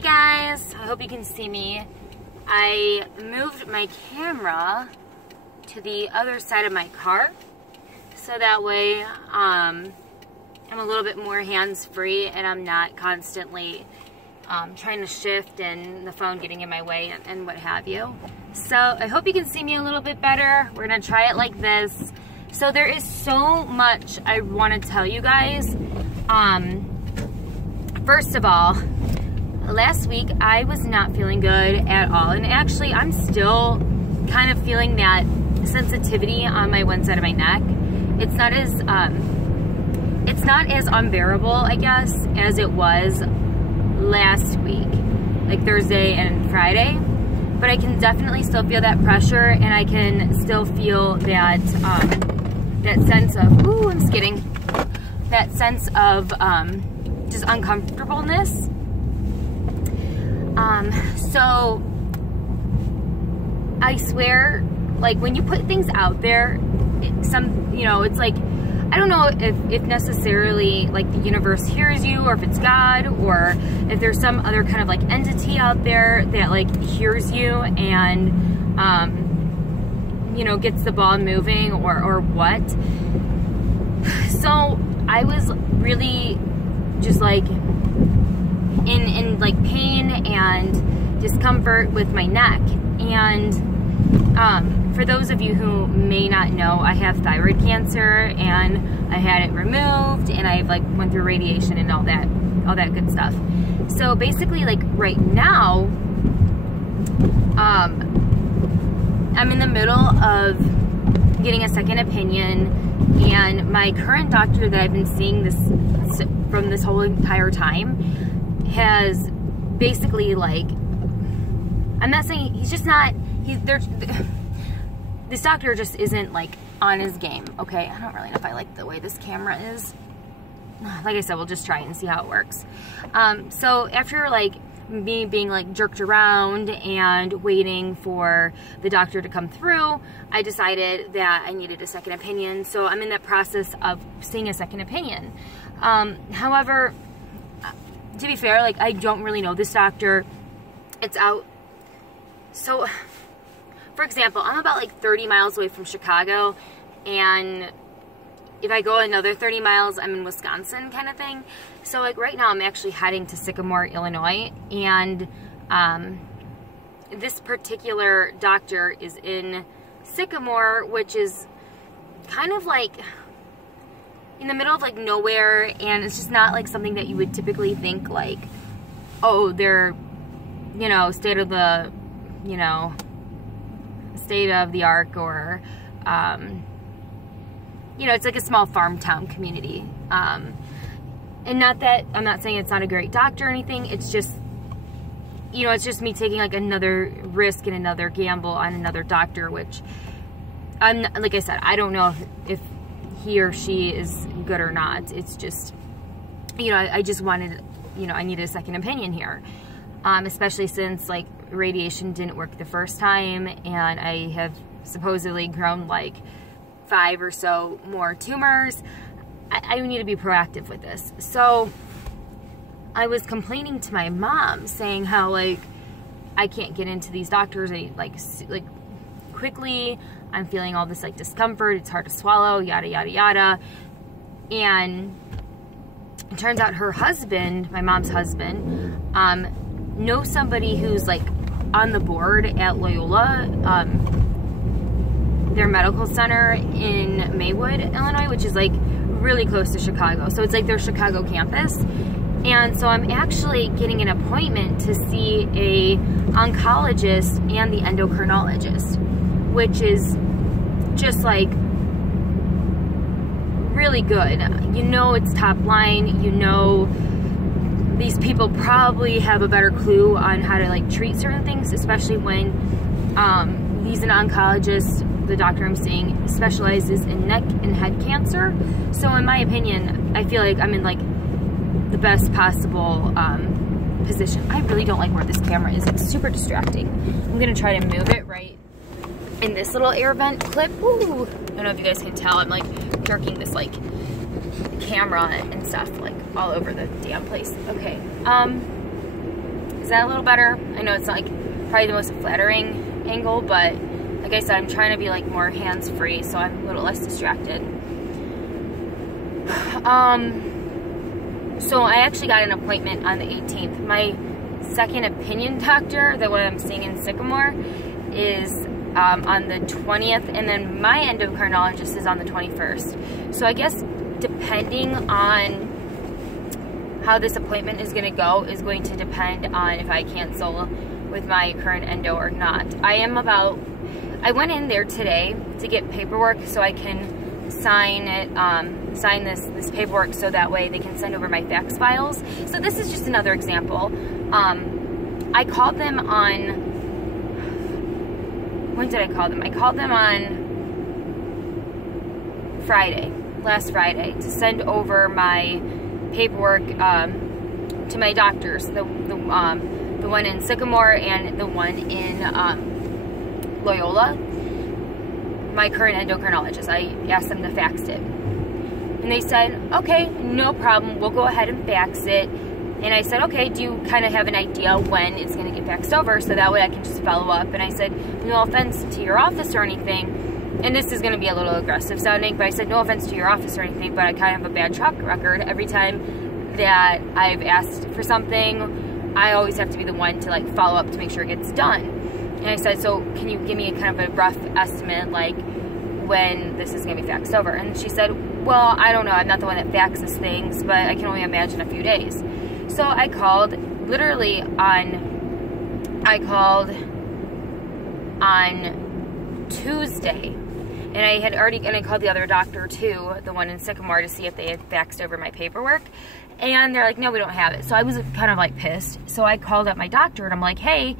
Hey guys, I hope you can see me. I moved my camera to the other side of my car so that way I'm a little bit more hands-free and I'm not constantly trying to shift and the phone getting in my way and what have you. So I hope you can see me a little bit better. We're gonna try it like this. So there is so much I want to tell you guys. First of all, last week I was not feeling good at all, and actually I'm still kind of feeling that sensitivity on my one side of my neck. It's not as unbearable, I guess, as it was last week, like Thursday and Friday, but I can definitely still feel that pressure, and I can still feel that that sense of, ooh, I'm skidding, that sense of just uncomfortableness. So I swear, like, when you put things out there, it's like, I don't know if necessarily like the universe hears you, or if it's God, or if there's some other kind of like entity out there that like hears you and gets the ball moving, or what. So I was really just like in like pain and discomfort with my neck. And for those of you who may not know, I have thyroid cancer, and I had it removed, and I've like went through radiation and all that good stuff. So basically, like right now, I'm in the middle of getting a second opinion, and my current doctor that I've been seeing from this whole entire time has basically, like, I'm not saying he's just not, this doctor just isn't like on his game, okay? I don't really know if I like the way this camera is. Like I said, we'll just try it and see how it works. So after like me being like jerked around and waiting for the doctor to come through, I decided that I needed a second opinion. So I'm in that process of seeing a second opinion. However, to be fair, like, I don't really know this doctor. It's out. So, for example, I'm about like 30 miles away from Chicago, and if I go another 30 miles, I'm in Wisconsin, kind of thing. So like right now I'm actually heading to Sycamore, Illinois, and this particular doctor is in Sycamore, which is kind of like in the middle of like nowhere, and it's just not like something that you would typically think like, oh, they're, state of the art, or it's like a small farm town community. And not that, I'm not saying it's not a great doctor or anything, it's just, it's just me taking like another risk and another gamble on another doctor, which, like I said, I don't know if he or she is good or not. It's just, I just wanted, I needed a second opinion here. Especially since like radiation didn't work the first time, and I have supposedly grown like 5 or so more tumors. I need to be proactive with this. So I was complaining to my mom, saying how like I can't get into these doctors like quickly. I'm feeling all this like discomfort. It's hard to swallow, yada yada yada. And it turns out her husband, my mom's husband, knows somebody who's like on the board at Loyola, their medical center in Maywood, Illinois, which is like really close to Chicago. So it's like their Chicago campus. And so I'm actually getting an appointment to see a oncologist and the endocrinologist, which is just like really good. It's top line, these people probably have a better clue on how to like treat certain things, especially when he's an oncologist. The doctor I'm seeing specializes in neck and head cancer. So in my opinion, I feel like I'm in like the best possible position. I really don't like where this camera is. It's super distracting. I'm gonna try to move it right in this little air vent clip. Ooh, I don't know if you guys can tell, I'm like jerking this like camera and stuff like all over the damn place. Okay. Is that a little better? I know it's not like probably the most flattering angle, but like I said, I'm trying to be like more hands-free, so I'm a little less distracted. So I actually got an appointment on the 18th. My second opinion doctor, the one I'm seeing in Sycamore, is on the 20th, and then my endocrinologist is on the 21st. So I guess depending on how this appointment is going to go is going to depend on if I cancel with my current endo or not. I went in there today to get paperwork so I can sign it, sign this paperwork so that way they can send over my fax files. So this is just another example. I called them on, when did I call them? I called them on Friday, last Friday, to send over my paperwork to my doctors, the one in Sycamore and the one in Loyola, my current endocrinologist. I asked them to fax it. And they said, okay, no problem, we'll go ahead and fax it. And I said, okay, do you kind of have an idea when it's going to get faxed over so that way I can just follow up? And I said, no offense to your office or anything, and this is going to be a little aggressive sounding, but I said, no offense to your office or anything, but I kind of have a bad track record. Every time that I've asked for something, I always have to be the one to like follow up to make sure it gets done. And I said, so can you give me a kind of a rough estimate, like when this is going to be faxed over? And she said, well, I don't know, I'm not the one that faxes things, but I can only imagine a few days. So I called literally on Tuesday, and I called the other doctor too, the one in Sycamore, to see if they had faxed over my paperwork, and they're like, no, we don't have it. So I was kind of like pissed. So I called up my doctor and I'm like, hey,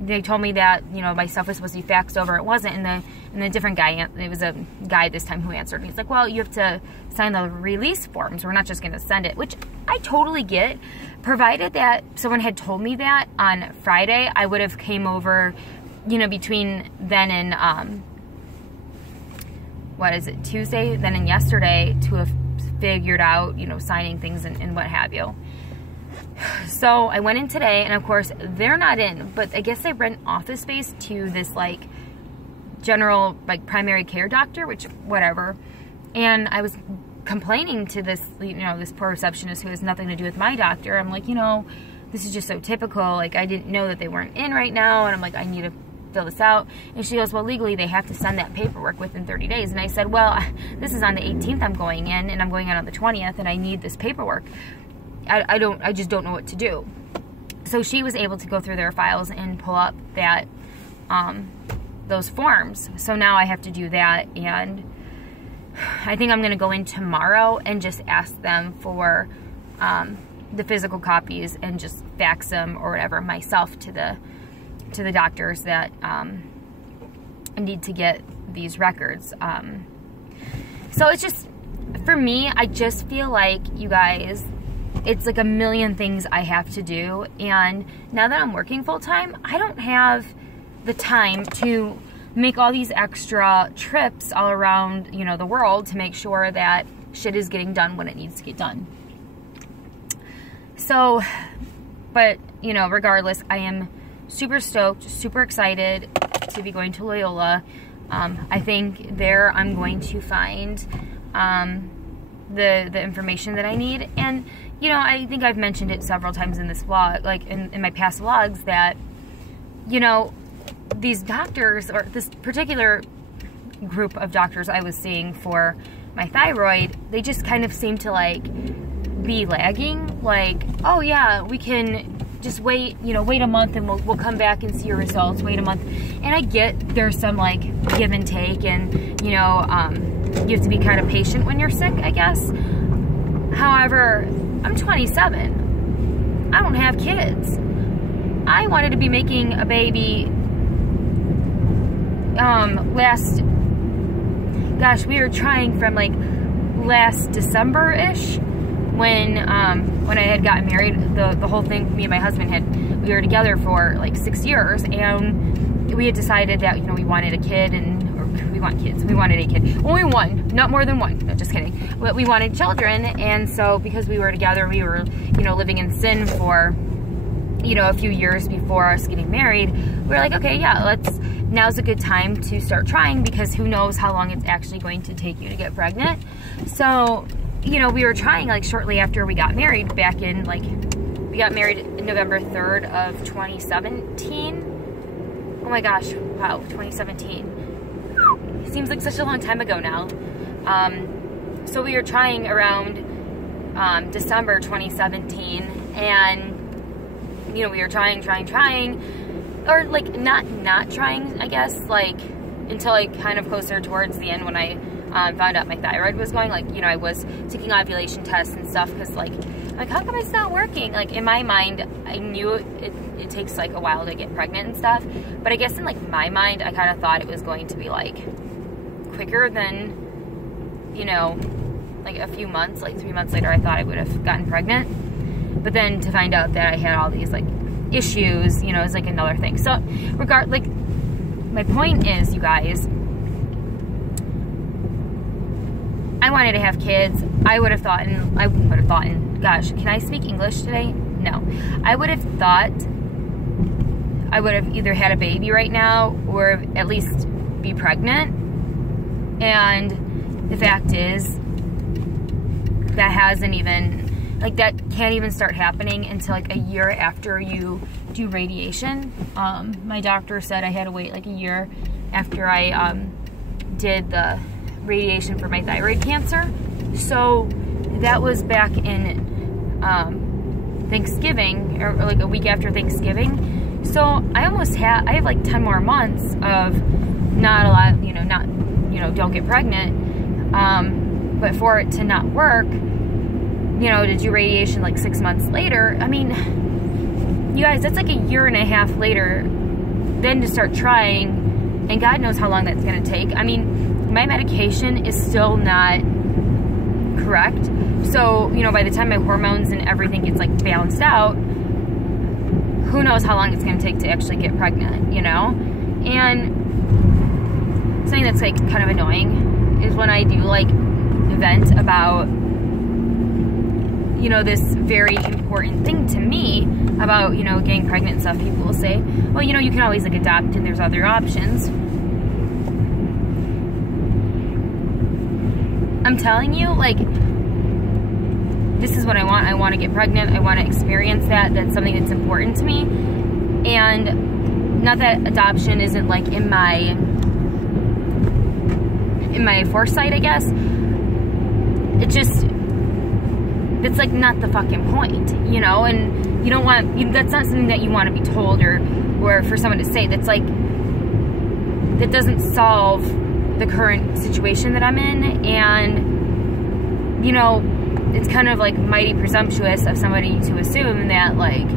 they told me that, you know, my stuff was supposed to be faxed over. It wasn't. And the different guy, it was a guy this time who answered. He's like, well, you have to sign the release forms. We're not just going to send it, which I totally get. Provided that someone had told me that on Friday, I would have came over, you know, between then and, Tuesday, then and yesterday, to have figured out, you know, signing things and what have you. So I went in today, and of course they're not in, but I guess they rent office space to this like general like primary care doctor, which whatever. And I was complaining to this, you know, this poor receptionist who has nothing to do with my doctor. I'm like, you know, this is just so typical. Like, I didn't know that they weren't in right now, and I'm like, I need to fill this out. And she goes, well, legally they have to send that paperwork within 30 days. And I said, well, this is on the 18th I'm going in, and I'm going in on the 20th, and I need this paperwork. I just don't know what to do. So she was able to go through their files and pull up that, those forms. So now I have to do that, and I think I'm going to go in tomorrow and just ask them for, the physical copies and just fax them or whatever myself to the doctors that, need to get these records. So it's just, for me, I just feel like, you guys, it's like a million things I have to do, and now that I'm working full-time, I don't have the time to make all these extra trips all around, you know, the world to make sure that shit is getting done when it needs to get done. So, but, you know, regardless, I am super stoked, super excited to be going to Loyola. I think there I'm going to find the information that I need. And, you know, I think I've mentioned it several times in this vlog, like in my past vlogs, that, you know, these doctors, or this particular group of doctors I was seeing for my thyroid, they just kind of seem to like be lagging. Like, oh yeah, we can just wait, you know, wait a month and we'll come back and see your results, wait a month. And I get there's some like give and take, and, you know, you have to be kind of patient when you're sick, I guess. However, I'm 27. I don't have kids. I wanted to be making a baby we were trying from like last December-ish, when I had gotten married. The whole thing, me and my husband we were together for like 6 years, and we had decided that, you know, we wanted a kid, or we want kids. We wanted a kid. Only one, not more than one. No, just kidding. But we wanted children, and so because we were together, we were, you know, living in sin for you know, a few years before us getting married, we were like, okay, yeah, now's a good time to start trying, because who knows how long it's actually going to take you to get pregnant. So, you know, we were trying like shortly after we got married back in like, we got married November 3rd of 2017. Oh my gosh, wow, 2017. It seems like such a long time ago now. So we were trying around December 2017, and you know, we were trying, or like not trying, I guess, like until like kind of closer towards the end when I found out my thyroid was going, like, you know, I was taking ovulation tests and stuff, because like how come it's not working? Like in my mind, I knew it takes like a while to get pregnant and stuff, but I guess in like my mind, I kind of thought it was going to be like quicker than, you know, like a few months, like 3 months later, I thought I would have gotten pregnant. But then to find out that I had all these like issues, you know, is like another thing. So like my point is, you guys, I wanted to have kids. I would have thought, gosh, can I speak English today? No. I would have thought I would have either had a baby right now or at least be pregnant. And the fact is, that hasn't even, like, that can't even start happening until like a year after you do radiation. My doctor said I had to wait like a year after I did the radiation for my thyroid cancer. So that was back in Thanksgiving, or like a week after Thanksgiving. So I have like 10 more months of not a lot, you know, don't get pregnant. But for it to not work, you know, to do radiation like 6 months later, I mean, you guys, that's like a year and a half later then to start trying, and God knows how long that's going to take. I mean, my medication is still not correct. So, you know, by the time my hormones and everything gets like balanced out, who knows how long it's going to take to actually get pregnant, you know? And something that's like kind of annoying is when I do like vent about, you know, this very important thing to me about, you know, getting pregnant and stuff, people will say, well, you know, you can always like adopt and there's other options. I'm telling you, like, this is what I want. I want to get pregnant. I want to experience that. That's something that's important to me. And not that adoption isn't like in my foresight, I guess. It just, it's like not the fucking point, you know? And you don't want, that's not something that you want to be told or for someone to say. That's like, that doesn't solve the current situation that I'm in. And, you know, it's kind of like mighty presumptuous of somebody to assume that like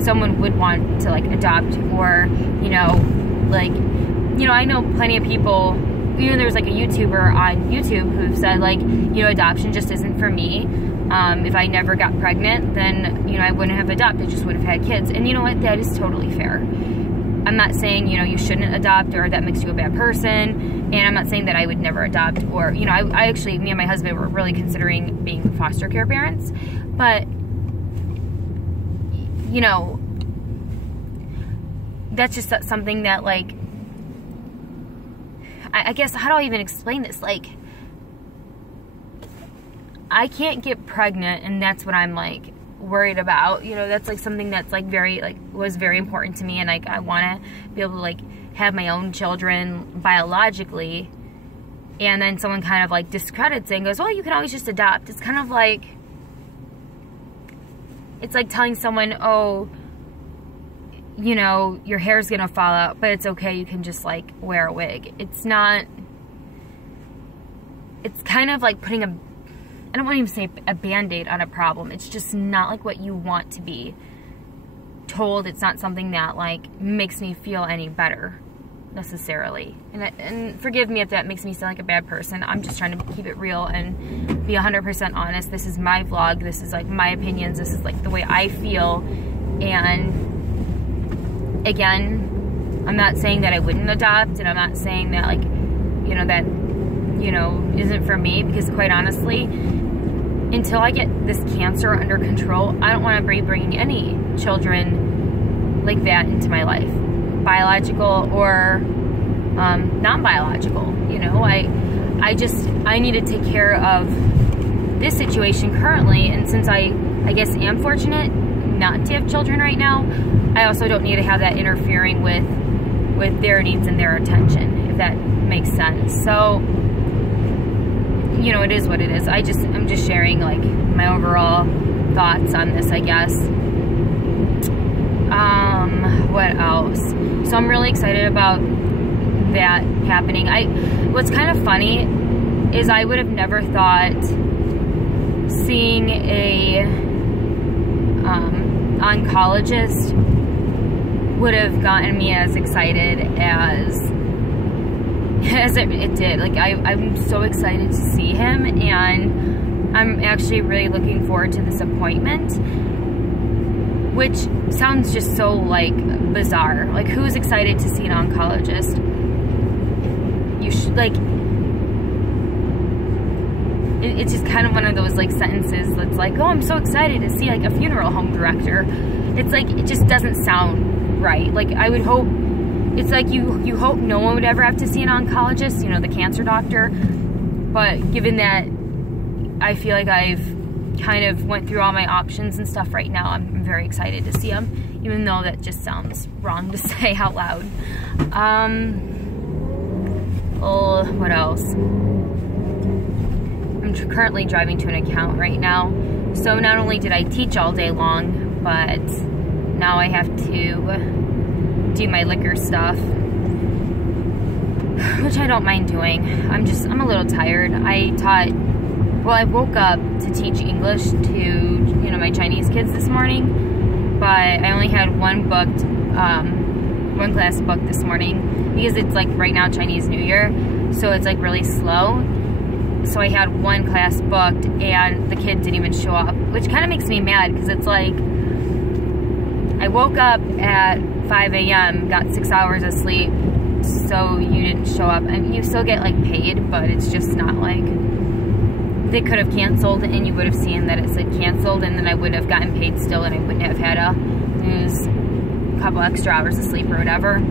someone would want to like adopt, or, you know, like, you know, I know plenty of people, even there's like a YouTuber on YouTube who said like, you know, adoption just isn't for me. If I never got pregnant, then, you know, I wouldn't have adopted, just would have had kids. And you know what, that is totally fair. I'm not saying, you know, you shouldn't adopt or that makes you a bad person. And I'm not saying that I would never adopt, or, you know, I actually, me and my husband were really considering being foster care parents. But, you know, that's just something that, like, I guess, how do I even explain this? Like, I can't get pregnant, and that's what I'm, like, worried about. You know, that's, like, something that's, like, very, like, was very important to me, and, like, I want to be able to, like, have my own children biologically, and then someone kind of, like, discredits it and goes, well, you can always just adopt. It's kind of like, it's like telling someone, oh, you know, your hair's gonna fall out, but it's okay, you can just, like, wear a wig. It's not, it's kind of like putting a, I don't want to even say a band-aid on a problem. It's just not like what you want to be told. It's not something that, like, makes me feel any better necessarily. And forgive me if that makes me sound like a bad person. I'm just trying to keep it real and be 100% honest. This is my vlog. This is, like, my opinions. This is, like, the way I feel. And again, I'm not saying that I wouldn't adopt, and I'm not saying that, like, you know, that, you know, isn't for me, because quite honestly, until I get this cancer under control, I don't want to be bringing any children like that into my life, biological or non-biological. You know, I need to take care of this situation currently, and since I guess am fortunate not to have children right now, I also don't need to have that interfering with their needs and their attention, if that makes sense. So, you know, it is what it is. I'm just sharing like my overall thoughts on this, I guess. What else? So I'm really excited about that happening. What's kind of funny is I would have never thought seeing a oncologist would have gotten me as excited as it did. Like, I'm so excited to see him, and I'm actually really looking forward to this appointment, which sounds just so, like, bizarre. Like, who's excited to see an oncologist? You should, like, it's just kind of one of those, like, sentences that's like, oh, I'm so excited to see, like, a funeral home director. It's like, it just doesn't sound right. Like, I would hope, it's like you hope no one would ever have to see an oncologist, you know, the cancer doctor. But given that I feel like I've kind of went through all my options and stuff right now, I'm very excited to see him, even though that just sounds wrong to say out loud. Oh, what else? I'm currently driving to an account right now. So not only did I teach all day long, but now I have to do my liquor stuff, which I don't mind doing. I'm a little tired. I woke up to teach English to, you know, my Chinese kids this morning, but I only had one class booked this morning because it's like right now Chinese New Year, so it's like really slow. So I had one class booked and the kid didn't even show up, which kind of makes me mad because it's like I woke up at 5 a.m., got 6 hours of sleep, so you didn't show up. And you still get like paid, but it's just not like, they could have canceled and you would have seen that it said canceled, and then I would have gotten paid still and I wouldn't have had to lose a couple extra hours of sleep or whatever.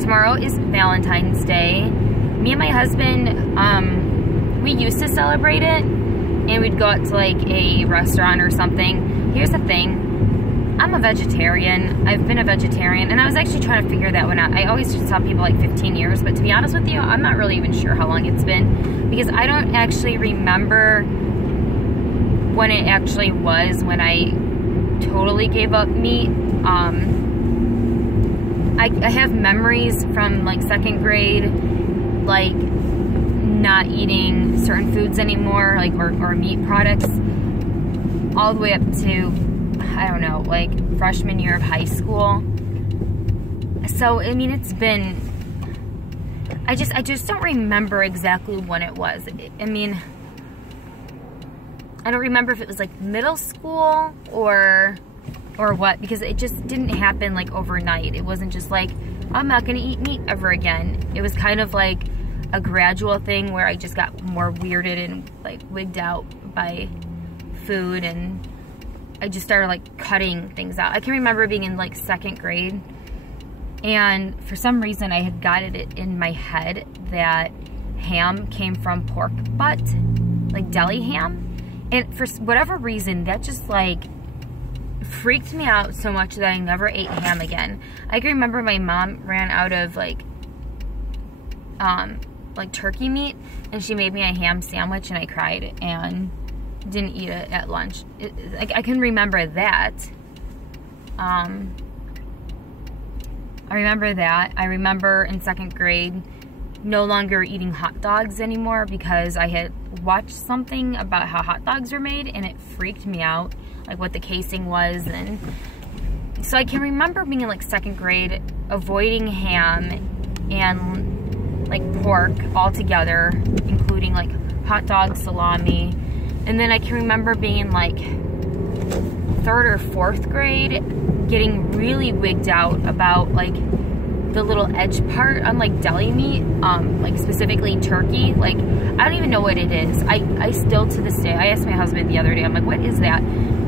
Tomorrow is Valentine's Day. Me and my husband, we used to celebrate it, and we'd go out to like a restaurant or something. Here's the thing. I'm a vegetarian. I've been a vegetarian, and I was actually trying to figure that one out. I always just saw people like 15 years, but to be honest with you, I'm not really even sure how long it's been, because I don't actually remember when it actually was when I totally gave up meat. I have memories from like 2nd grade, like not eating certain foods anymore, like or meat products, all the way up to, I don't know, like freshman year of high school. So I mean, it's been, I just don't remember exactly when it was. I mean, I don't remember if it was like middle school or what, because it just didn't happen like overnight. It wasn't just like, I'm not gonna eat meat ever again. It was kind of like a gradual thing where I just got more weirded and like wigged out by food, and I just started like cutting things out. I can remember being in like 2nd grade, and for some reason I had got it in my head that ham came from pork butt, like deli ham, and for whatever reason that just like freaked me out so much that I never ate ham again. I can remember my mom ran out of like turkey meat, and she made me a ham sandwich, and I cried and didn't eat it at lunch. I can remember that. I remember that. I remember in 2nd grade no longer eating hot dogs anymore because I had watched something about how hot dogs were made, and it freaked me out, like what the casing was. And so I can remember being in like 2nd grade, avoiding ham and like pork altogether, including like hot dogs, salami. And then I can remember being in like 3rd or 4th grade, getting really wigged out about like the little edge part on like deli meat, like specifically turkey, like I don't even know what it is. I still to this day, I asked my husband the other day, I'm like, what is that?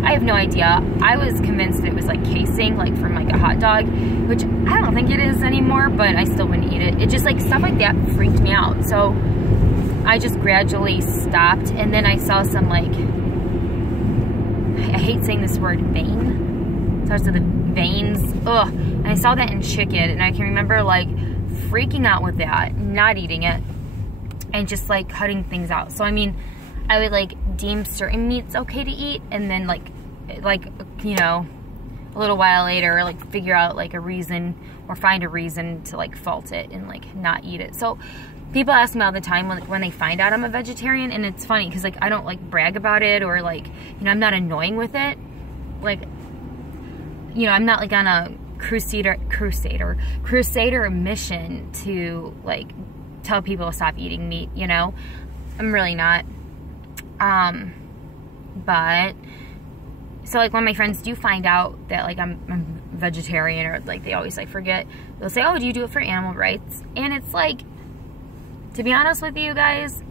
I have no idea. I was convinced that it was like casing, like from like a hot dog, which I don't think it is anymore, but I still wouldn't eat it. It just like stuff like that freaked me out. So I just gradually stopped, and then I saw some like, I hate saying this word, vein. It starts with the veins. Ugh. And I saw that in chicken, and I can remember like freaking out with that, not eating it, and just like cutting things out. So I mean, I would like deem certain meats okay to eat, and then like you know, a little while later, like figure out like a reason or find a reason to like fault it and like not eat it. So people ask me all the time when they find out I'm a vegetarian, and it's funny because like I don't like brag about it, or like, you know, I'm not annoying with it. Like, you know, I'm not like on a crusader mission to like tell people to stop eating meat, you know. I'm really not. But so like when my friends do find out that like I'm vegetarian, or like they always like forget, they'll say, oh, do you do it for animal rights? And it's like, to be honest with you guys,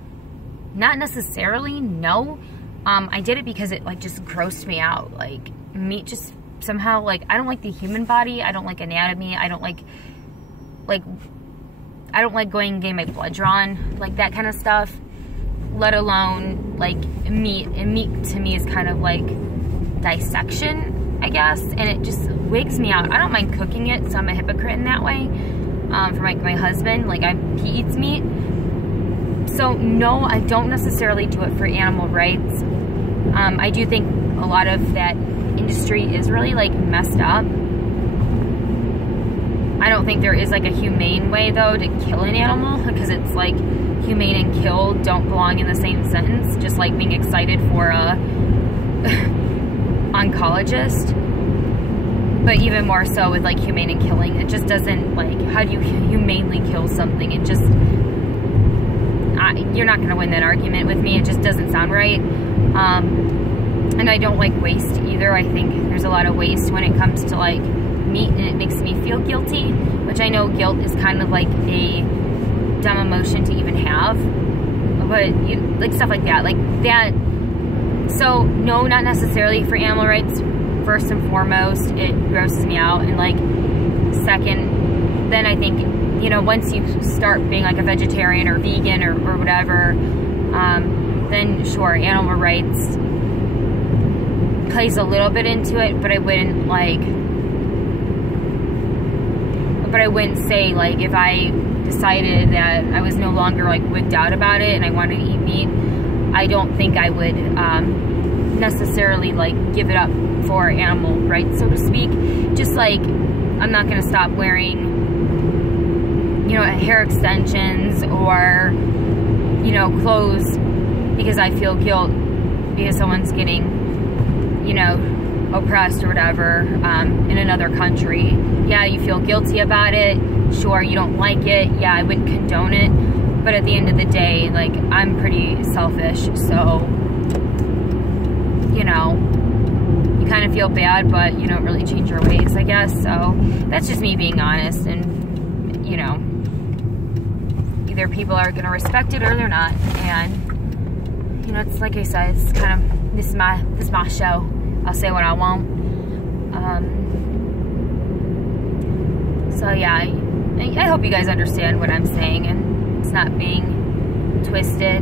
not necessarily, no. I did it because it like just grossed me out. Like meat just somehow, like, I don't like the human body. I don't like anatomy. I don't like I don't like going and getting my blood drawn, like that kind of stuff, let alone like meat. And meat to me is kind of like dissection, I guess, and it just wigs me out. I don't mind cooking it, so I'm a hypocrite in that way. For my husband, like he eats meat. So no, I don't necessarily do it for animal rights. I do think a lot of that industry is really like messed up. I don't think there is like a humane way though to kill an animal, because it's like humane and kill don't belong in the same sentence, just like being excited for a oncologist. But even more so with like humane and killing, it just doesn't, like, how do you humanely kill something? It just, you're not gonna win that argument with me. It just doesn't sound right. And I don't like waste either. I think there's a lot of waste when it comes to like meat, and it makes me feel guilty, which I know guilt is kind of like a dumb emotion to even have, but like stuff like that, so no, not necessarily for animal rights. First and foremost, it grosses me out, and like second, then I think, you know, once you start being like a vegetarian or vegan or whatever, then sure, animal rights plays a little bit into it, but I wouldn't say like if I decided that I was no longer like wigged out about it and I wanted to eat meat, I don't think I would necessarily like give it up for animal rights, so to speak. Just like I'm not gonna stop wearing, you know, hair extensions or, you know, clothes because I feel guilt because someone's getting, you know, oppressed or whatever in another country. Yeah, you feel guilty about it. Sure, you don't like it. Yeah, I wouldn't condone it. But at the end of the day, like, I'm pretty selfish, so, you know, you kind of feel bad, but you don't really change your ways, I guess. So that's just me being honest, and, you know, either people are going to respect it or they're not. And, you know, it's like I said, it's kind of, this is my show. I'll say what I want. So yeah, I hope you guys understand what I'm saying and it's not being twisted.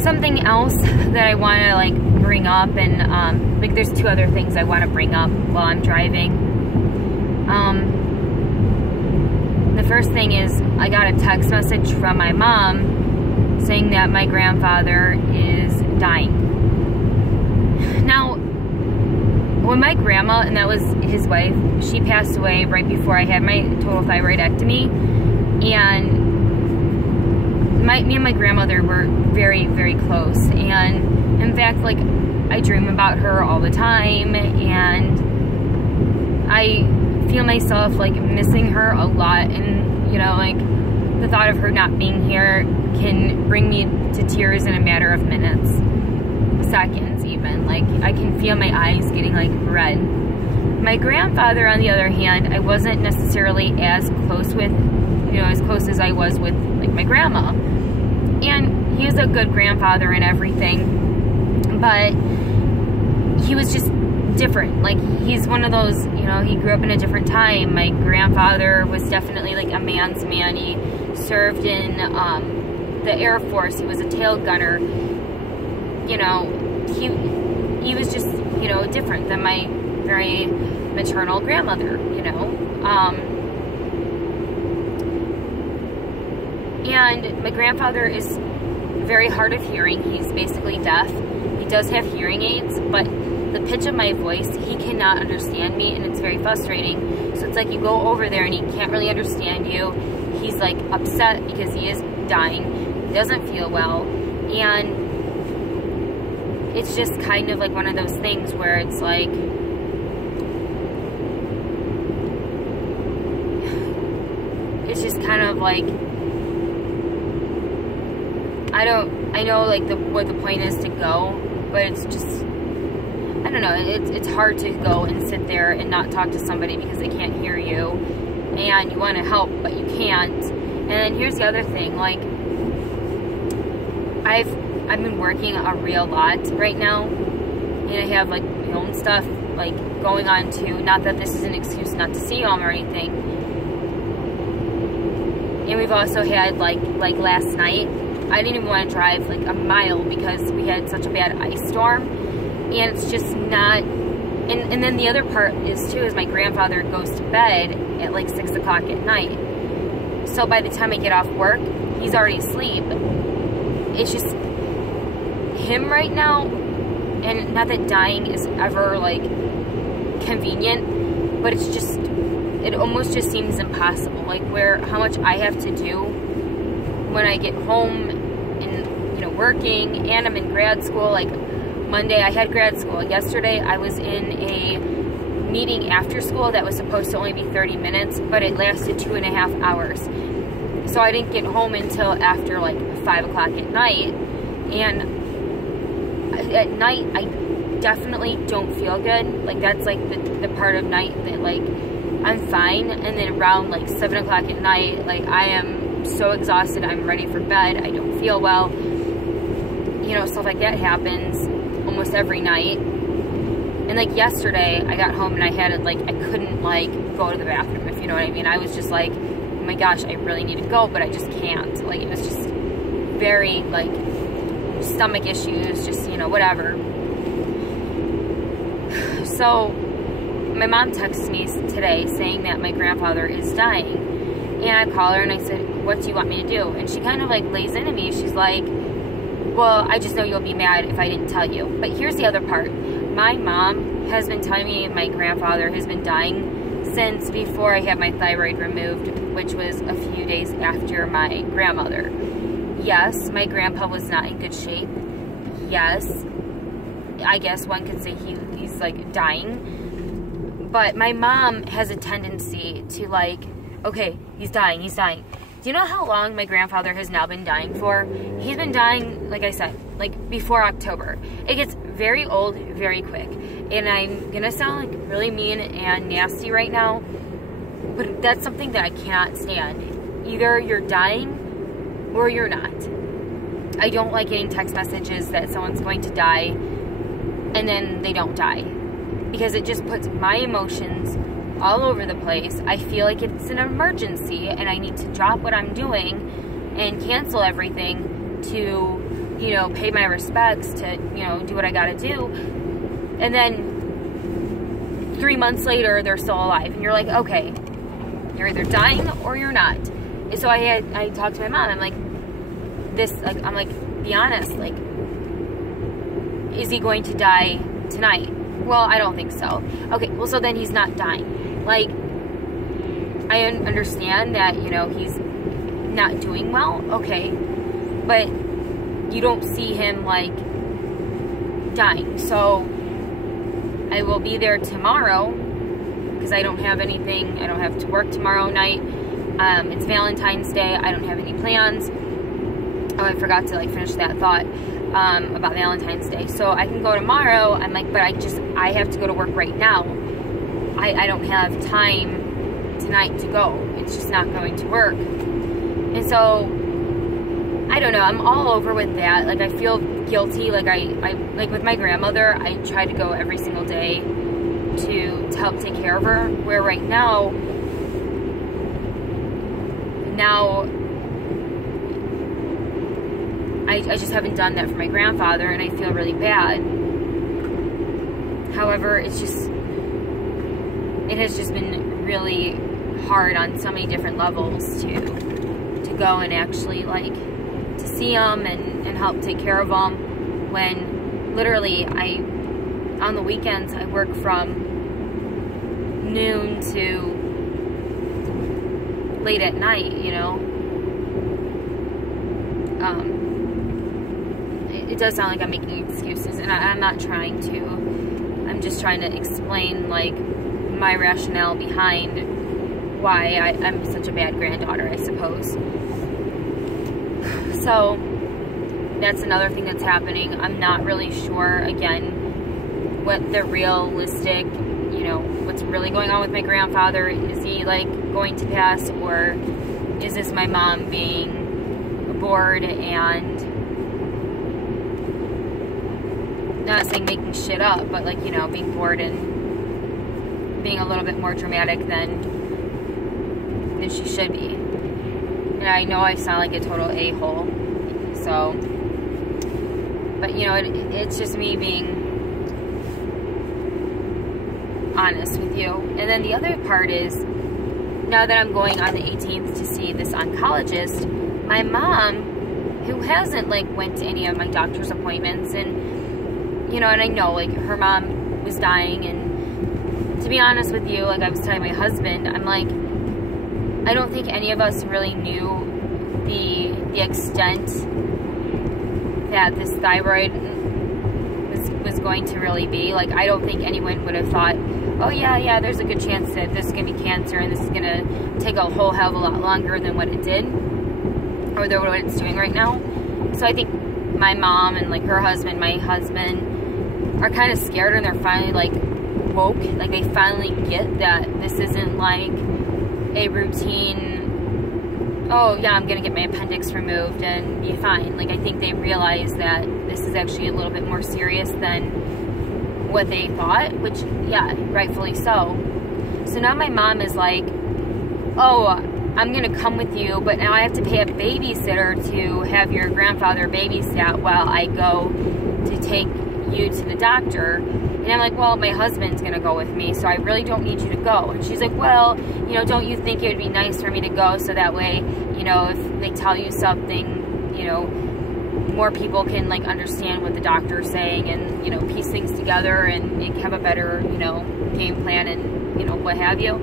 Something else that I want to like bring up, and like there's two other things I want to bring up while I'm driving. The first thing is I got a text message from my mom saying that my grandfather is dying. Now, when my grandma, and that was his wife, she passed away right before I had my total thyroidectomy, and me and my grandmother were very, very close, and in fact, like, I dream about her all the time, and I feel myself, like, missing her a lot, and, you know, like, the thought of her not being here can bring me to tears in a matter of minutes, seconds even. Like, I can feel my eyes getting like red. My grandfather, on the other hand, I wasn't necessarily as close with, as close as I was with, like, my grandma. And he was a good grandfather and everything, but he was just different. Like, he's one of those, he grew up in a different time. My grandfather was definitely, like, a man's man. He served in the Air Force. He was a tail gunner. He was just, different than my very maternal grandmother, and my grandfather is very hard of hearing. He's basically deaf. He does have hearing aids, but the pitch of my voice, he cannot understand me, and it's very frustrating. So it's like you go over there and he can't really understand you. He's like upset because he is dying. He doesn't feel well, and it's just kind of like one of those things where it's like, it's just kind of like, I know like what the point is to go, but it's just, I don't know, it's hard to go and sit there and not talk to somebody because they can't hear you, and you want to help, but you can't. And then here's the other thing, like, I've been working a real lot right now, and I have, like, my own stuff, like, going on too. Not that this is an excuse not to see them or anything. And we've also had, like last night, I didn't even want to drive, like, a mile because we had such a bad ice storm, and it's just not, and then the other part is, too, is my grandfather goes to bed at, like, 6 o'clock at night. So by the time I get off work, he's already asleep. It's just him right now, and not that dying is ever, like, convenient, but it's just, it almost just seems impossible, like, how much I have to do when I get home and, working, and I'm in grad school. Like, Monday I had grad school. Yesterday I was in a meeting after school that was supposed to only be 30 minutes, but it lasted 2.5 hours. So I didn't get home until after, like, 5 o'clock at night, and at night I definitely don't feel good. Like, that's, like, the part of night that, like, I'm fine, and then around, like, 7 o'clock at night, like, I am so exhausted, I'm ready for bed, I don't feel well, stuff like that happens almost every night. And, like, yesterday, I got home and I had it, like, I couldn't, like, go to the bathroom, if you know what I mean. I was just like, oh my gosh, I really need to go, but I just can't. Like, it was just very, like, stomach issues, just, whatever. So, my mom texted me today saying that my grandfather is dying. And I call her and I said, what do you want me to do? And she kind of, like, lays into me. She's like, well, I just know you'll be mad if I didn't tell you. But here's the other part. My mom has been telling me my grandfather has been dying since before I had my thyroid removed, which was a few days after my grandmother. Yes, my grandpa was not in good shape. Yes, I guess one could say he's like, dying. But my mom has a tendency to, like, okay, he's dying, he's dying. Do you know how long my grandfather has now been dying for? He's been dying, like I said, like, before October. It gets very old very quick. And I'm gonna sound, like, really mean and nasty right now, but that's something that I cannot stand. Either you're dying or you're not. I don't like getting text messages that someone's going to die and then they don't die, because it just puts my emotions all over the place. I feel like it's an emergency and I need to drop what I'm doing and cancel everything to, pay my respects, to, do what I gotta do. And then 3 months later, they're still alive. And you're like, okay, you're either dying or you're not. And so I talked to my mom. I'm like, be honest, like, is he going to die tonight? Well, I don't think so. Okay, well, so then he's not dying. Like, I understand that, he's not doing well, okay, but you don't see him, like, dying. So I will be there tomorrow, because I don't have anything, I don't have to work tomorrow night. It's Valentine's Day, I don't have any plans. Oh, I forgot to, like, finish that thought about Valentine's Day. So I can go tomorrow. I'm like, but I have to go to work right now. I don't have time tonight to go. It's just not going to work. And so, I don't know, I'm all over with that. Like, I feel guilty. Like, I like with my grandmother, I try to go every single day to help take care of her. Where right now I just haven't done that for my grandfather, and I feel really bad. However, it has just been really hard on so many different levels to go and actually, like, to see him and help take care of him, when literally on the weekends I work from noon to late at night, you know. It does sound like I'm making excuses, and I'm not trying to. I'm just trying to explain, like, my rationale behind why I'm such a bad granddaughter, I suppose. So, that's another thing that's happening. I'm not really sure, again, what the realistic, you know, what's really going on with my grandfather. Is he, like, going to pass, or is this my mom being bored and, not saying making shit up, but, like, you know, being bored and being a little bit more dramatic than she should be. And I know I sound like a total a-hole, so, but, you know, it's just me being honest with you. And then the other part is, now that I'm going on the 18th to see this oncologist, my mom, who hasn't, like, went to any of my doctor's appointments, and, you know, and I know, like, her mom was dying, and to be honest with you, like I was telling my husband, I'm like, I don't think any of us really knew the extent that this thyroid was going to really be. Like, I don't think anyone would have thought, oh yeah, there's a good chance that this is going to be cancer, and this is going to take a whole hell of a lot longer than what it did, or what it's doing right now. So I think my mom and, like, her husband, my husband, are kind of scared, and they're finally, like, woke. Like, they finally get that this isn't like a routine, oh yeah, I'm gonna get my appendix removed and be fine. Like, I think they realize that this is actually a little bit more serious than what they thought, which, yeah, rightfully so. So now my mom is like, oh, I'm gonna come with you, but now I have to pay a babysitter to have your grandfather babysat while I go to take you to the doctor. And I'm like, well, my husband's gonna go with me, so I really don't need you to go. And she's like, well, you know, don't you think it would be nice for me to go, so that way, you know, if they tell you something, you know, more people can, like, understand what the doctor's saying, and, you know, piece things together, and have a better, you know, game plan, and, you know, what have you.